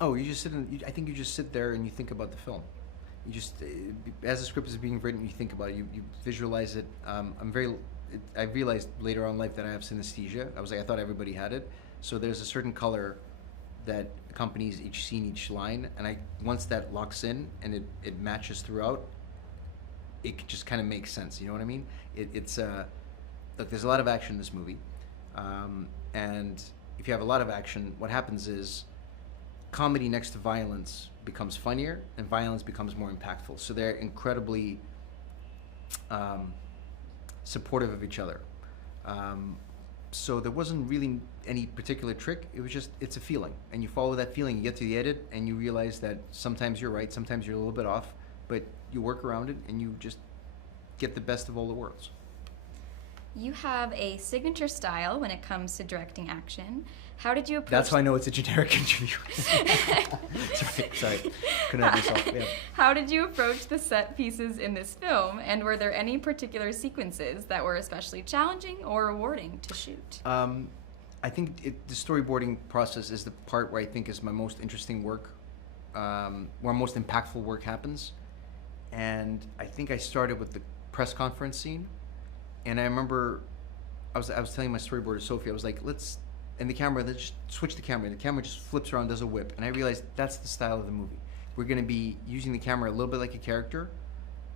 Oh, you just sit I think you just sit there and you think about the film. You just, as the script is being written, you think about it. You visualize it. I realized later on in life that I have synesthesia. I thought everybody had it. So there's a certain color that accompanies each scene, each line, and once that locks in and it matches throughout, it just kind of makes sense. You know what I mean? Look, there's a lot of action in this movie, and if you have a lot of action, what happens is comedy next to violence becomes funnier, and violence becomes more impactful. So they're incredibly supportive of each other. So there wasn't really any particular trick. It was just, it's a feeling, and you follow that feeling. You get to the edit, and you realize that sometimes you're right, sometimes you're a little bit off, but you work around it, and you just get the best of all the worlds. You have a signature style when it comes to directing action. How did you approach... That's how I know it's a generic interview. Sorry. Couldn't help myself. Yeah. How did you approach the set pieces in this film, and were there any particular sequences that were especially challenging or rewarding to shoot? I think the storyboarding process is the part where I think is my most interesting work, where most impactful work happens. And I think I started with the press conference scene. And I remember I was telling my storyboarder Sophie, I was like, let's just switch the camera. And the camera just flips around, does a whip. And I realized that's the style of the movie. We're going to be using the camera a little bit like a character.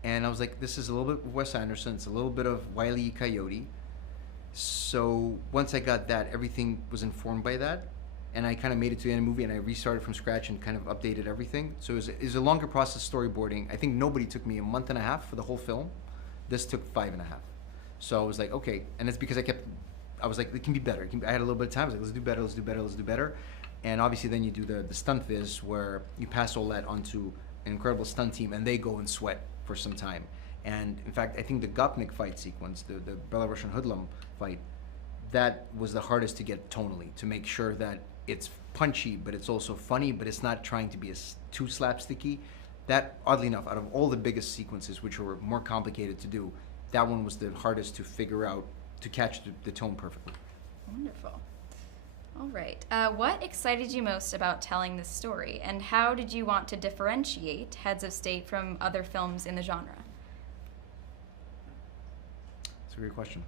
And I was like, this is a little bit of Wes Anderson. It's a little bit of Wile E. Coyote. So once I got that, everything was informed by that. And I kind of made it to the end of the movie, and I restarted from scratch and kind of updated everything. So it was a longer process storyboarding. I think Nobody took me a month and a half for the whole film. This took 5.5. So I was like, okay, and it's because I was like, it can be better. I had a little bit of time. I was like, let's do better, let's do better, let's do better. And obviously then you do the stunt viz, where you pass all that onto an incredible stunt team, and they go and sweat for some time. And in fact, I think the Gopnik fight sequence, the Belarusian hoodlum fight, that was the hardest to get tonally, to make sure that it's punchy, but it's also funny, but it's not trying to be too slapsticky. That, oddly enough, out of all the biggest sequences, which were more complicated to do, that one was the hardest to figure out, to catch the tone perfectly. Wonderful. All right. What excited you most about telling this story, and how did you want to differentiate Heads of State from other films in the genre? That's a great question.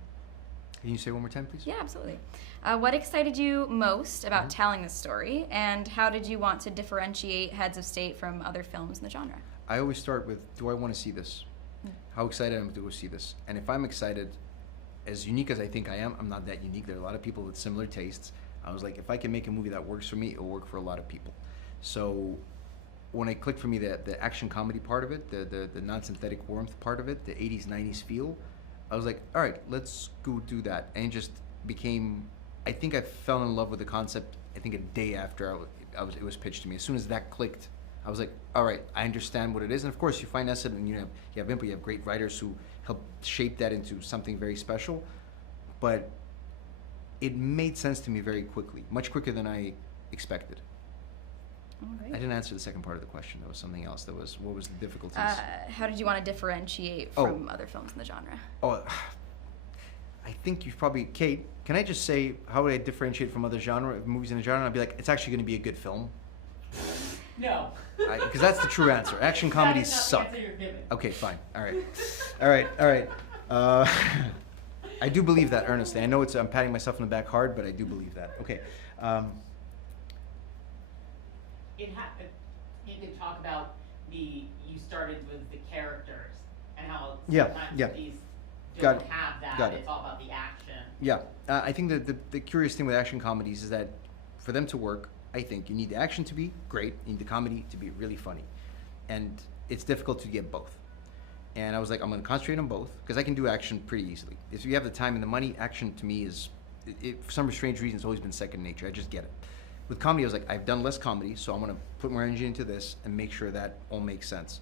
Can you say it one more time, please? Yeah, absolutely. What excited you most about telling this story, and how did you want to differentiate Heads of State from other films in the genre? I always start with, do I want to see this? How excited am I to go see this? And if I'm excited, as unique as I think I am, I'm not that unique. There are a lot of people with similar tastes. I was like, if I can make a movie that works for me, it'll work for a lot of people. So when it clicked for me, the action comedy part of it, the non-synthetic warmth part of it, the 80s, 90s feel, I was like, all right, let's go do that. And it just became, I think I fell in love with the concept, I think a day after it was pitched to me. As soon as that clicked, I was like, all right, I understand what it is. And of course, you finesse it, and you have input, you have great writers who help shape that into something very special. But it made sense to me very quickly, much quicker than I expected. All right. I didn't answer the second part of the question. That was something else. What was the difficulties? How did you want to differentiate from other films in the genre? Oh, I think you've probably, Kate, can I just say, how would I differentiate from other movies in the genre? I'd be like, it's actually going to be a good film. No. Because that's the true answer. Action comedies suck. Okay, fine. All right. I do believe that, earnestly. I know I'm patting myself on the back hard, but I do believe that. Okay. You could talk about you started with the characters and how Yeah, sometimes yeah. these Got don't it. have that. Got it. It's all about the action. Yeah, I think the curious thing with action comedies is that for them to work, I think you need the action to be great, you need the comedy to be really funny. And it's difficult to get both. And I was like, I'm going to concentrate on both, because I can do action pretty easily. If you have the time and the money, action to me is, for some strange reason, it's always been second nature. I just get it. With comedy, I was like, I've done less comedy, so I'm going to put more energy into this and make sure that all makes sense.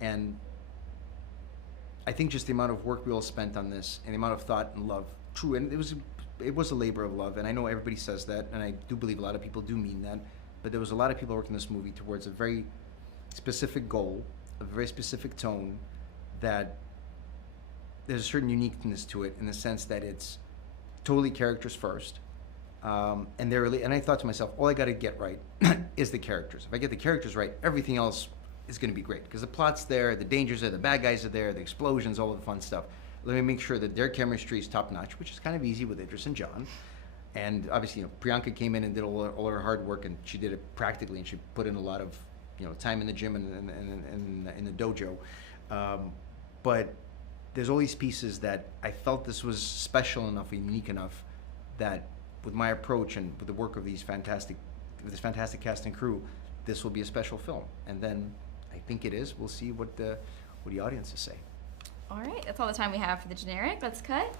And I think just the amount of work we all spent on this, and the amount of thought and love, true, and it was a labor of love, and I know everybody says that, and I do believe a lot of people do mean that, but there was a lot of people working this movie towards a very specific goal, a very specific tone, that there's a certain uniqueness to it in the sense that it's totally characters first, And and I thought to myself, all I got to get right is the characters. If I get the characters right, everything else is going to be great because the plot's there, the dangers are, the bad guys are there, the explosions, all of the fun stuff. Let me make sure that their chemistry is top notch, which is kind of easy with Idris and John. And obviously, Priyanka came in and did all her hard work, and she did it practically, and she put in a lot of time in the gym and in the dojo. But there's all these pieces that I felt this was special enough and unique enough that with my approach and with the work of this fantastic cast and crew, this will be a special film. And then I think it is. We'll see what the audiences say. All right, that's all the time we have for the generic. Let's cut.